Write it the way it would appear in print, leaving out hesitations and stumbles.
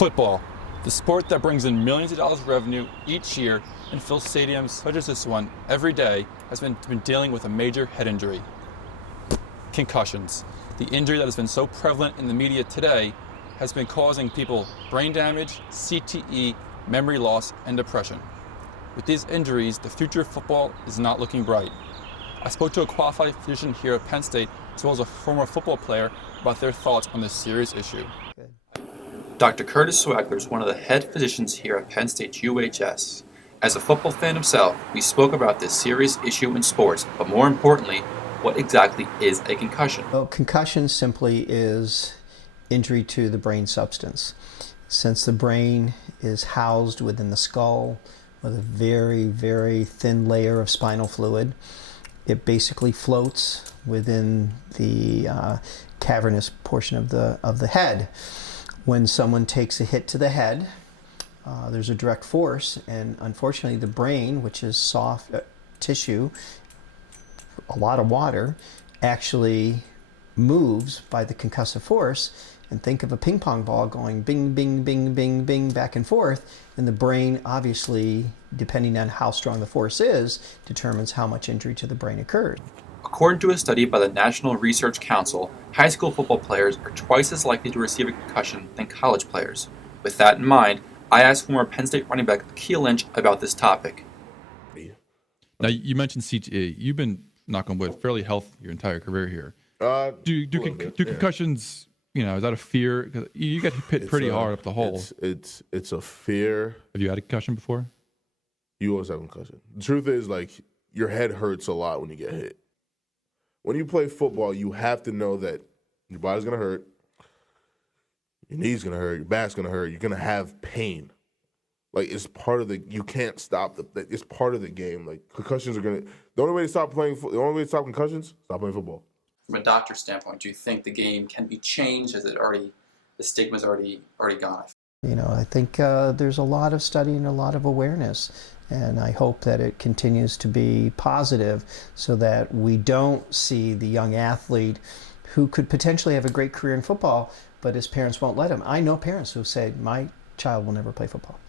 Football, the sport that brings in millions of dollars of revenue each year and fills stadiums such as this one every day, has been dealing with a major head injury. Concussions, the injury that has been so prevalent in the media today, has been causing people brain damage, CTE, memory loss, and depression. With these injuries, the future of football is not looking bright. I spoke to a qualified physician here at Penn State, as well as a former football player, about their thoughts on this serious issue. Dr. Curtis Swagler is one of the head physicians here at Penn State UHS. As a football fan himself, we spoke about this serious issue in sports, but more importantly, what exactly is a concussion? Well, concussion simply is injury to the brain substance. Since the brain is housed within the skull with a very, very thin layer of spinal fluid, it basically floats within the cavernous portion of the head. When someone takes a hit to the head, there's a direct force, and unfortunately the brain, which is soft tissue, a lot of water, actually moves by the concussive force. And think of a ping pong ball going bing, bing, bing, bing, bing, back and forth. And the brain, obviously, depending on how strong the force is, determines how much injury to the brain occurs. According to a study by the National Research Council, high school football players are twice as likely to receive a concussion than college players. With that in mind, I asked former Penn State running back Akil Lynch about this topic. Now, you mentioned CTE. You've been, knock on wood, fairly healthy your entire career here. Do concussions, is that a fear? 'Cause you get hit pretty hard up the hole. It's a fear. Have you had a concussion before? You always have a concussion. The truth is, your head hurts a lot when you get hit. When you play football, you have to know that your body's going to hurt, your knee's going to hurt, your back's going to hurt, you're going to have pain. It's part of you can't stop it's part of the game. Concussions are going to, the only way to stop concussions, stop playing football. From a doctor's standpoint, do you think the game can be changed? The stigma's already gone? I think there's a lot of study and a lot of awareness, and I hope that it continues to be positive so that we don't see the young athlete who could potentially have a great career in football, but his parents won't let him. I know parents who say, my child will never play football.